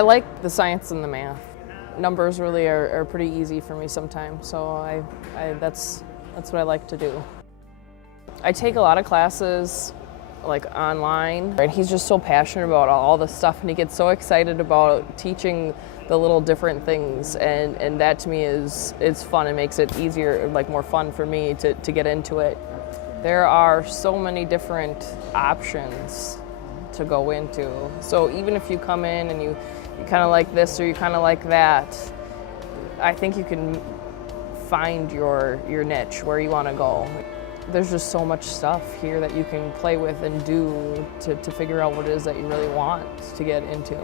I like the science and the math. Numbers really are pretty easy for me sometimes, so that's what I like to do. I take a lot of classes like online, and he's just so passionate about all the stuff, and he gets so excited about teaching the little different things, and that to me is fun. It makes it easier, like more fun for me to get into it. There are so many different options to go into. So even if you come in and you kind of like this or you kind of like that, I think you can find your niche, where you want to go. There's just so much stuff here that you can play with and do to figure out what it is that you really want to get into.